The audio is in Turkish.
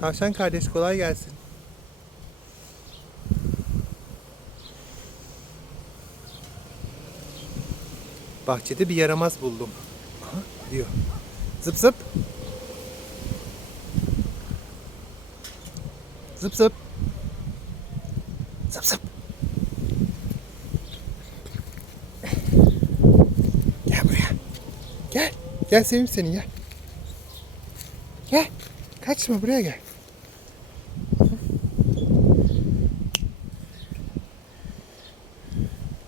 Tavşan kardeş kolay gelsin. Bahçede bir yaramaz buldum. Aha, diyor. Zıp zıp. Zıp zıp. Zıp zıp. Gel buraya. Gel. Gel seveyim seni gel. Gel. Kaçma buraya gel.